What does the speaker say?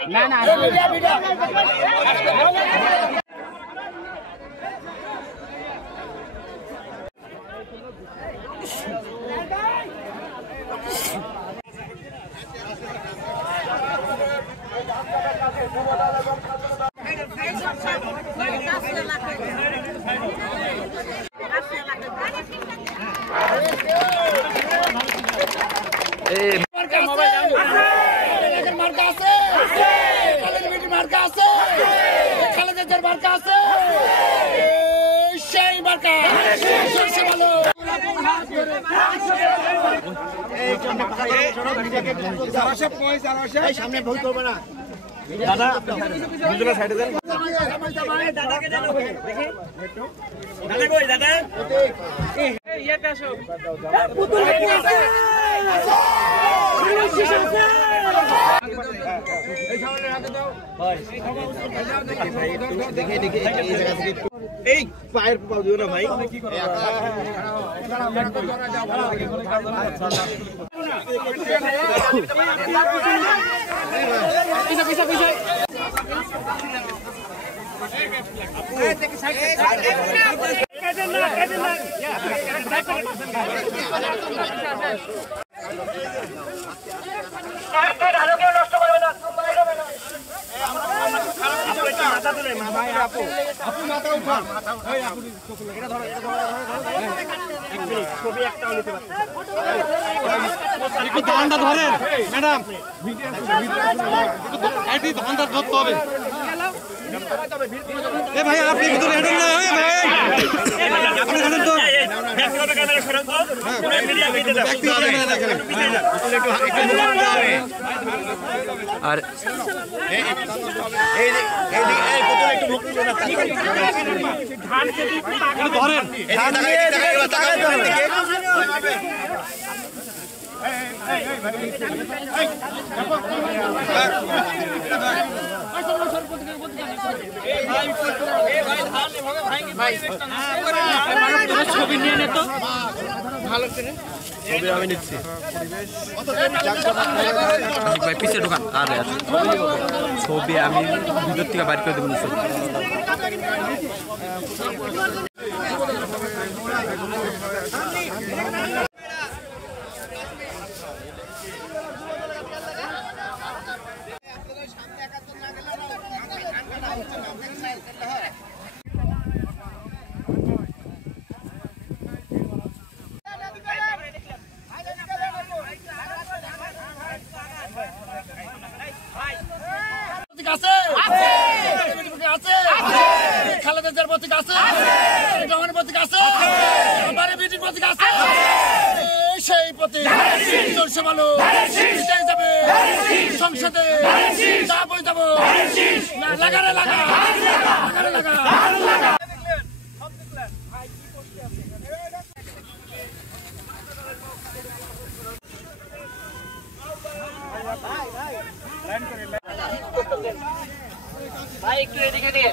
না না সামনে ভুল করবে না দাদা দুজনের সাইডে যান দাদাকে দেন দেখি দাদা কই দাদা এই ইয়াতে আসো পুতুল কি আছে এই সামনে হাতে দাও ভাই দেখে দেখে এই জায়গা থেকে এই পায়ের পাও দিও না ভাই ধানটা ধরেন ম্যাডাম ধানটা ধরতে হবে এ ভাই আপনি ভিতরে হেঁটেন না ভাই আর ছবি নিয়ে নে তো ভালো করে ছবি আমি নিচ্ছি ভাই পিছে ঢোকান আরে ছবি আমি ভিতর থেকে বাইর করে দেবো সংসদে যাবো যাবো লাগারে লাগা লাগারে লাগা ভাই একটু এদিকে দিয়ে